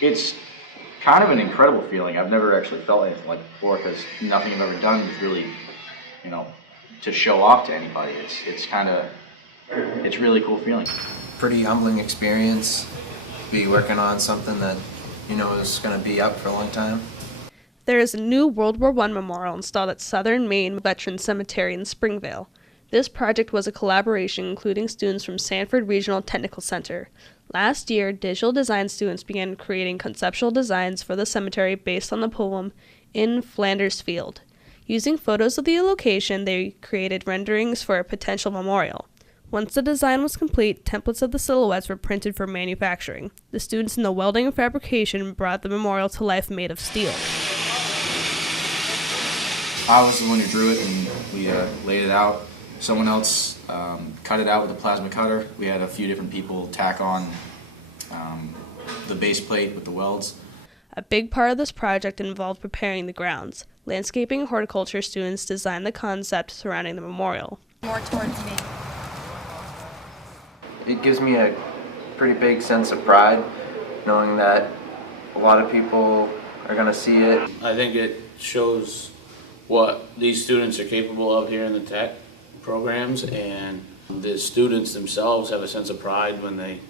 It's kind of an incredible feeling. I've never actually felt anything like before because nothing I've ever done is really, you know, to show off to anybody. It's really cool feeling. Pretty humbling experience. Be working on something that you know is going to be up for a long time. There is a new World War I memorial installed at Southern Maine Veterans Cemetery in Springvale. This project was a collaboration including students from Sanford Regional Technical Center. Last year, digital design students began creating conceptual designs for the cemetery based on the poem In Flanders Field. Using photos of the location, they created renderings for a potential memorial. Once the design was complete, templates of the silhouettes were printed for manufacturing. The students in the welding and fabrication brought the memorial to life made of steel. I was the one who drew it, and we laid it out. Someone else cut it out with a plasma cutter. We had a few different people tack on the base plate with the welds. A big part of this project involved preparing the grounds. Landscaping and horticulture students designed the concept surrounding the memorial. More towards me. It gives me a pretty big sense of pride knowing that a lot of people are going to see it. I think it shows what these students are capable of here in the tech programs, and the students themselves have a sense of pride when they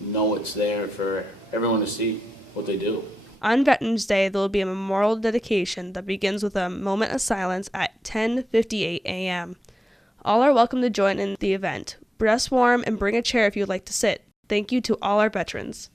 know it's there for everyone to see what they do. On Veterans Day, there will be a memorial dedication that begins with a moment of silence at 10:58 a.m. All are welcome to join in the event. Dress warm and bring a chair if you would like to sit. Thank you to all our veterans.